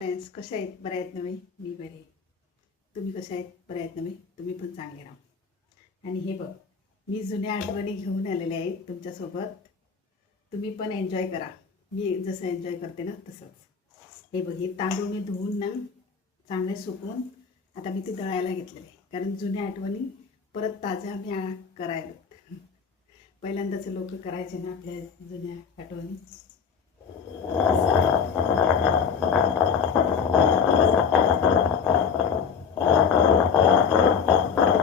Friends कशा आहेत? बऱ्या आहेत नव्हे? मी बरे आहे. तुम्ही कशा आहेत? बऱ्या आहेत नव्हे? तुम्ही पण चांगले राहा. आणि हे बघ, मी जुन्या आठवणी घेऊन आलेले आहेत तुमच्यासोबत. तुम्ही पण एन्जॉय करा. मी जसं एन्जॉय करते ना तसंच. हे बघ, हे तांदूळ मी धुवून ना चांगले सुकवून आता मी ते दळायला घेतलेले आहे. कारण जुन्या आठवणी परत ताज्या मी करायला. पहिल्यांदाचे लोक करायचे ना आपल्या जुन्या आठवणी.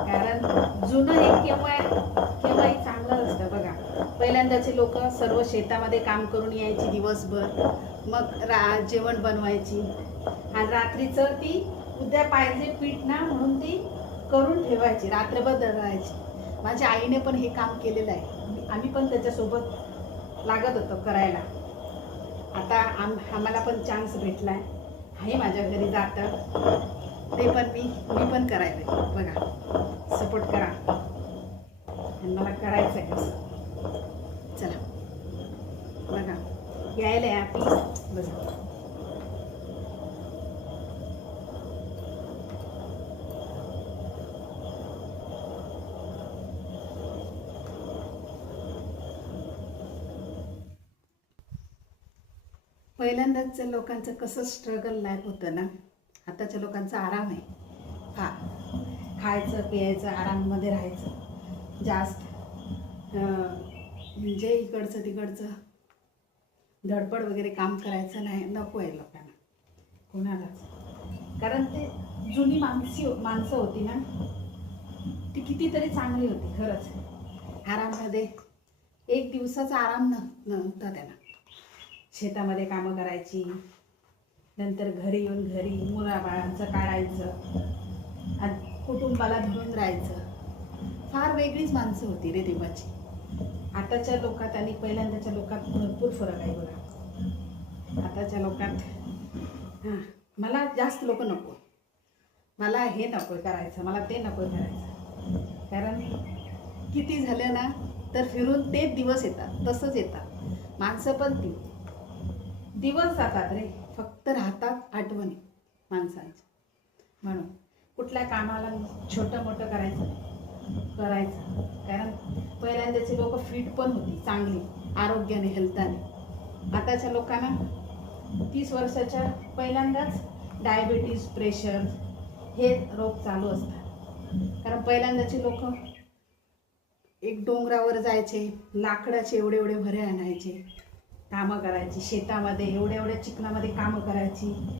कारण जुनं हे केव्हाही चांगलं असतं बघा. पहिल्यांदाचे लोक सर्व शेतामध्ये काम करून यायची दिवसभर, मग जेवण बनवायची आणि रात्रीचं ती उद्या पाहिजे पीठ ना म्हणून ती करून ठेवायची, रात्रभर दळायची. माझ्या आईने पण हे काम केलेलं आहे. आम्ही पण त्याच्यासोबत लागत होतो करायला. आता आम्हाला पण चान्स भेटला आहे माझ्या घरी जातं ते पण मी पण करायला बघा. सपोर्ट करा आणि मला करायचं आहे कसं. चला बघा, यायला आहे आपली बघा. पहिल्यांदाच्या लोकांचं कसं स्ट्रगल लाईफ होतं ना, आताच्या लोकांचा आराम आहे. खायचं प्यायचं आराममध्ये राहायचं. जास्त म्हणजे इकडचं तिकडचं धडपड वगैरे काम करायचं नाही, नको आहे लोकांना कोणालाच. कारण ते जुनी माणसं होती ना, ती कितीतरी चांगली होती खरंच. आराममध्ये एक दिवसाचा आराम नव्हता त्यांना. शेतामध्ये कामं करायची, नंतर घरी येऊन घरी मुलाबाळांचं काढायचं आणि कुटुंबाला धरून राहायचं. फार वेगळीच माणसं होती रे देवाची. आताच्या लोकात आणि पहिल्यांदाच्या लोकात भरपूर फरक आहे बघा. आताच्या लोकात मला जास्त लोक नको, मला हे नको करायचं, मला ते नको करायचं. कारण किती झालं ना तर फिरून तेच दिवस येतात, तसंच येतात माणसं पण. ती दिवस जातात रे, फक्त राहतात आठवणी माणसांच्या. म्हणून कुठल्या कामाला छोटं मोठं करायचं. कारण पहिल्यांदाची लोक फिट पण होती, चांगली आरोग्याने, हेल्थाने. आताच्या लोकांना 30 वर्षाच्या पहिल्यांदाच डायबिटीज, प्रेशर हे रोग चालू असतात. कारण पहिल्यांदाचे लोक एक डोंगरावर जायचे, लाकडाचे एवढे एवढे भरे आणायचे, कामं करायची शेतामध्ये, एवढ्या एवढ्या चिखलामध्ये कामं करायची.